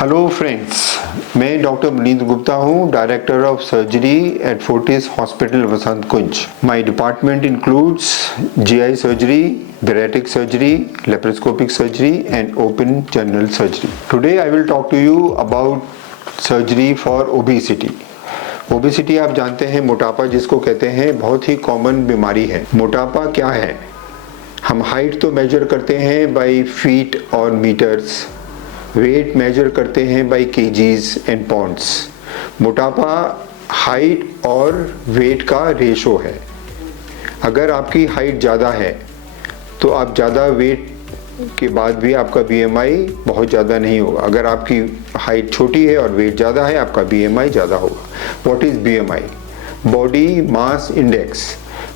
Hello friends, मैं doctor Manindra Gupta हूँ, director of surgery eight Fortis hospital Vasant Kunj. My department includes GI surgery, bariatric surgery, laparoscopic surgery and open general surgery. Today I will talk to you about surgery for obesity. Obesity आप जानते हैं, मोटापा जिसको कहते हैं, बहुत ही common बीमारी है। मोटापा क्या है? हम हाइट तो मेजर करते हैं बाय फीट और मीटर्स, वेट मेजर करते हैं बाय केजीज एंड पाउंड्स। मोटापा हाइट और वेट का रेशो है। अगर आपकी हाइट ज़्यादा है तो आप ज़्यादा वेट के बाद भी आपका BMI बहुत ज़्यादा नहीं होगा। अगर आपकी हाइट छोटी है और वेट ज़्यादा है, आपका BMI ज़्यादा होगा। What is BMI? Body mass index.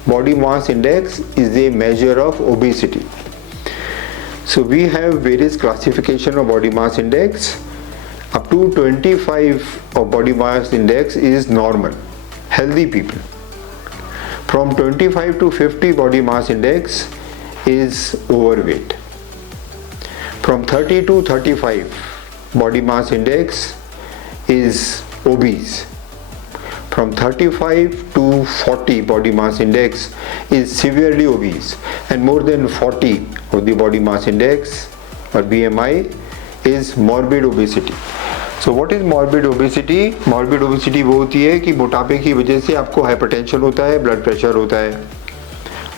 Body mass index is a measure of obesity. So we have various classification of body mass index. Up to 25 of body mass index is normal, healthy people. From 25 to 50 body mass index is overweight. From 30 to 35 body mass index is obese. From 35 to 40 body mass index is severely obese, and more than 40 of the body mass index or BMI is morbid obesity. So what is morbid obesity? Morbid obesity वो होती है कि मोटापे की वजह से आपको hypertension होता है, ब्लड प्रेशर होता है,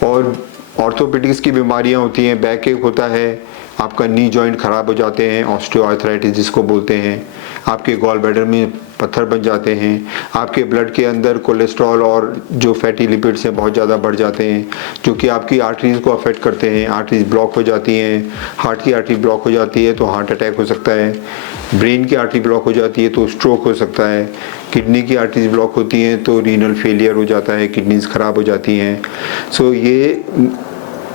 और ऑर्थोपेडिक्स की बीमारियां होती हैं, बैक एक होता है, आपका नी जॉइंट खराब हो जाते हैं, ऑस्टियोआर्थराइटिस जिसको बोलते हैं, आपके गॉल ब्लैडर में पत्थर बन जाते हैं, आपके ब्लड के अंदर कोलेस्ट्रॉल और जो फैटी लिपिड्स हैं बहुत ज़्यादा बढ़ जाते हैं, जो कि आपकी आर्टरीज को अफेक्ट करते हैं। आर्टरीज ब्लॉक हो जाती हैं, हार्ट की आर्टरी ब्लॉक हो जाती है तो हार्ट अटैक हो सकता है, ब्रेन की आर्टरी ब्लॉक हो जाती है तो स्ट्रोक हो सकता है, किडनी की आर्टरीज ब्लॉक होती हैं तो रीनल फेलियर हो जाता है, किडनीज ख़राब हो जाती हैं। सो ये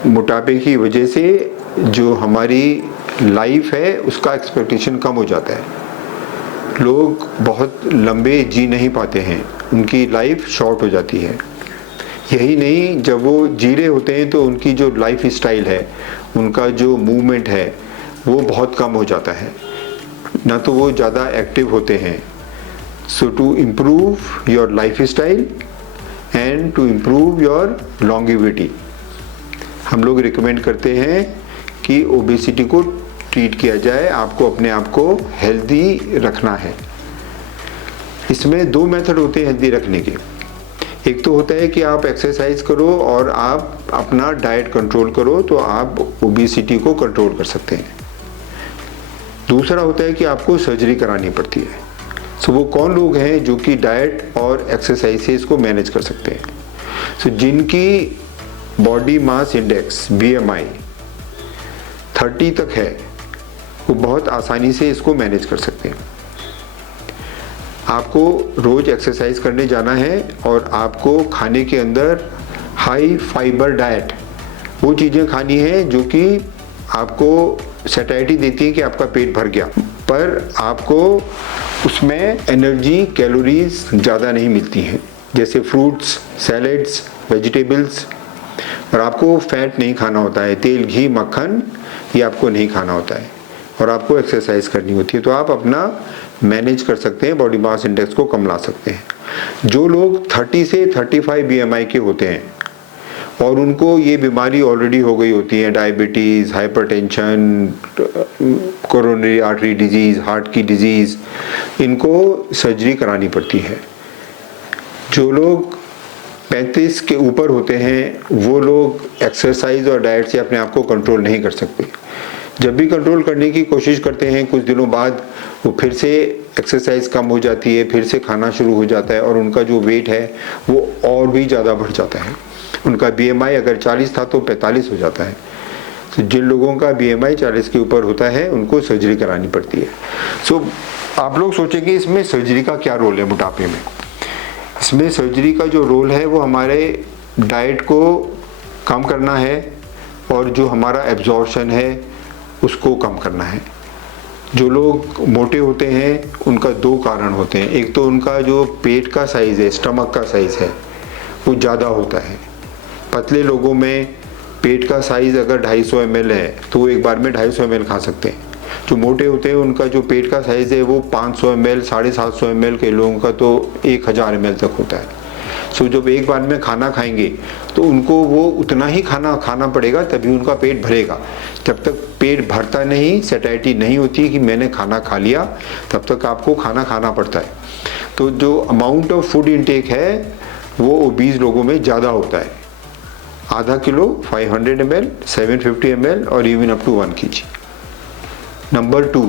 मोटापे की वजह से जो हमारी लाइफ है उसका एक्सपेक्टेशन कम हो जाता है। लोग बहुत लंबे जी नहीं पाते हैं, उनकी लाइफ शॉर्ट हो जाती है। यही नहीं, जब वो जी रहे होते हैं तो उनकी जो लाइफ स्टाइल है, उनका जो मूवमेंट है वो बहुत कम हो जाता है, ना तो वो ज़्यादा एक्टिव होते हैं। So to improve your lifestyle and to improve your longevity, हम लोग रिकमेंड करते हैं कि ओबेसिटी को ट्रीट किया जाए। आपको अपने आप को हेल्दी रखना है। इसमें दो मेथड होते हैं हेल्दी रखने के। एक तो होता है कि आप एक्सरसाइज करो और आप अपना डाइट कंट्रोल करो तो आप ओबेसिटी को कंट्रोल कर सकते हैं। दूसरा होता है कि आपको सर्जरी करानी पड़ती है। सो वो कौन लोग हैं जो कि डाइट और एक्सरसाइज से इसको मैनेज कर सकते हैं? सो जिनकी बॉडी मास इंडेक्स BMI 30 तक है, वो बहुत आसानी से इसको मैनेज कर सकते हैं। आपको रोज एक्सरसाइज करने जाना है और आपको खाने के अंदर हाई फाइबर डाइट, वो चीज़ें खानी है जो कि आपको सैटिस्फैक्शन देती है कि आपका पेट भर गया, पर आपको उसमें एनर्जी कैलोरीज ज़्यादा नहीं मिलती हैं, जैसे फ्रूट्स, सैलेड्स, वेजिटेबल्स। और आपको फैट नहीं खाना होता है, तेल, घी, मक्खन ये आपको नहीं खाना होता है, और आपको एक्सरसाइज करनी होती है। तो आप अपना मैनेज कर सकते हैं, बॉडी मास इंडेक्स को कम ला सकते हैं। जो लोग 30 से 35 BMI के होते हैं और उनको ये बीमारी ऑलरेडी हो गई होती है, diabetes, hypertension, coronary artery disease, heart की डिजीज़, इनको सर्जरी करानी पड़ती है। जो लोग 35 के ऊपर होते हैं वो लोग एक्सरसाइज और डाइट से अपने आप को कंट्रोल नहीं कर सकते। जब भी कंट्रोल करने की कोशिश करते हैं, कुछ दिनों बाद वो फिर से एक्सरसाइज कम हो जाती है, फिर से खाना शुरू हो जाता है और उनका जो वेट है वो और भी ज़्यादा बढ़ जाता है। उनका BMI अगर 40 था तो 45 हो जाता है। तो जिन लोगों का BMI 40 के ऊपर होता है उनको सर्जरी करानी पड़ती है। सो आप लोग सोचेंगे इसमें सर्जरी का क्या रोल है मोटापे में? इसमें सर्जरी का जो रोल है वो हमारे डाइट को कम करना है और जो हमारा एब्जॉर्प्शन है उसको कम करना है। जो लोग मोटे होते हैं उनका दो कारण होते हैं। एक तो उनका जो पेट का साइज़ है, स्टमक का साइज़ है, वो ज़्यादा होता है। पतले लोगों में पेट का साइज़ अगर 250 ml है तो वो एक बार में 250 ml खा सकते हैं। जो मोटे होते हैं उनका जो पेट का साइज़ है वो 500 ml, 750 ml, के लोगों का तो 1000 ml तक होता है। सो जब एक बार में खाना खाएंगे तो उनको वो उतना ही खाना खाना पड़ेगा, तभी उनका पेट भरेगा। जब तक पेट भरता नहीं, सैटिस्फैक्शन नहीं होती कि मैंने खाना खा लिया, तब तक आपको खाना खाना पड़ता है। तो जो अमाउंट ऑफ फूड इनटेक है वो ओबीज लोगों में ज़्यादा होता है, आधा किलो, 500 ml, 750 ml और even up to 1 kg। Number 2,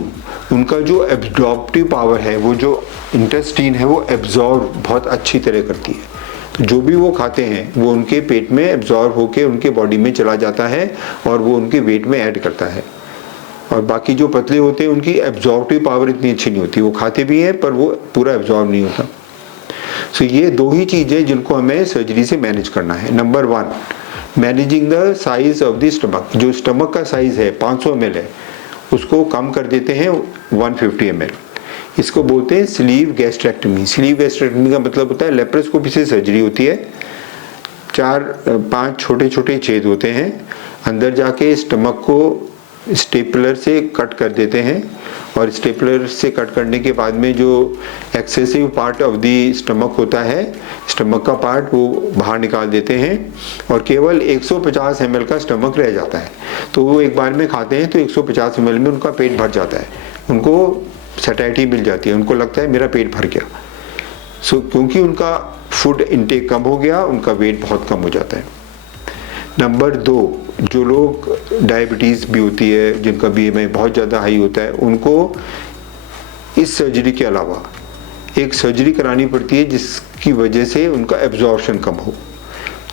उनका जो एब्जॉर्प्टिव पावर है, वो जो इंटेस्टाइन है वो एब्जॉर्ब बहुत अच्छी तरह करती है। तो जो भी वो खाते हैं वो उनके पेट में एब्जॉर्ब होकर उनके बॉडी में चला जाता है और वो उनके वेट में ऐड करता है। और बाकी जो पतले होते हैं उनकी एब्जॉर्प्टिव पावर इतनी अच्छी नहीं होती, वो खाते भी हैं पर वो पूरा एब्जॉर्ब नहीं होता। सो ये 2 ही चीज़ें जिनको हमें सर्जरी से मैनेज करना है। Number 1, managing the size of the stomach. जो स्टमक का साइज है 500 ml है, उसको कम कर देते हैं 150 ml। इसको बोलते हैं स्लीव गैस्ट्रेक्टमी। स्लीव गैस्ट्रेक्टमी का मतलब होता है लेप्रोस्कोपी से सर्जरी होती है। 4-5 छोटे छोटे छेद होते हैं, अंदर जाके स्टमक को स्टेपलर से कट कर देते हैं और स्टेपलर से कट करने के बाद में जो excessive part of the stomach होता है, स्टमक का पार्ट, वो बाहर निकाल देते हैं और केवल 150 ml का स्टमक रह जाता है। तो वो एक बार में खाते हैं तो 150 ml में उनका पेट भर जाता है, उनको सैटिस्फैक्शन मिल जाती है, उनको लगता है मेरा पेट भर गया। सो क्योंकि उनका फूड इनटेक कम हो गया, उनका वेट बहुत कम हो जाता है। नंबर 2, जो लोग डायबिटीज़ भी होती है, जिनका BMI बहुत ज़्यादा हाई होता है, उनको इस सर्जरी के अलावा एक सर्जरी करानी पड़ती है जिसकी वजह से उनका एब्जॉर्प्शन कम हो,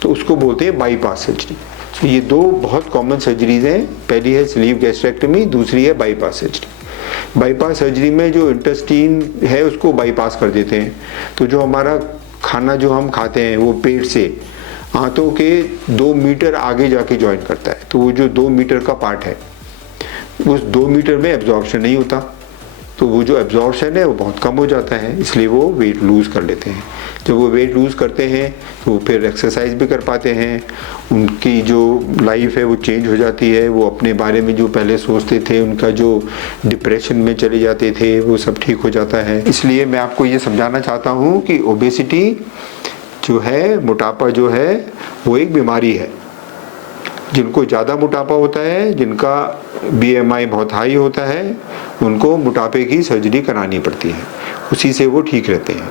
तो उसको बोलते हैं बाईपास सर्जरी। तो ये 2 बहुत कॉमन सर्जरीज हैं, पहली है स्लीव गैस्ट्रेक्टमी, दूसरी है बाईपास सर्जरी। बाईपास सर्जरी में जो इंटेस्टाइन है उसको बाईपास कर देते हैं। तो जो हमारा खाना जो हम खाते हैं वो पेट से हाथों के 2 मीटर आगे जाके ज्वाइन करता है, तो वो जो 2 मीटर का पार्ट है उस 2 मीटर में एब्जॉर्प्शन नहीं होता, तो वो जो एब्जॉर्प्शन है वो बहुत कम हो जाता है, इसलिए वो वेट लूज़ कर लेते हैं। जब वो वेट लूज़ करते हैं तो वो फिर एक्सरसाइज भी कर पाते हैं, उनकी जो लाइफ है वो चेंज हो जाती है, वो अपने बारे में जो पहले सोचते थे, उनका जो डिप्रेशन में चले जाते थे, वो सब ठीक हो जाता है। इसलिए मैं आपको ये समझाना चाहता हूँ कि ओबेसिटी जो है, मोटापा जो है, वो एक बीमारी है। जिनको ज़्यादा मोटापा होता है, जिनका BMI बहुत हाई होता है, उनको मोटापे की सर्जरी करानी पड़ती है, उसी से वो ठीक रहते हैं।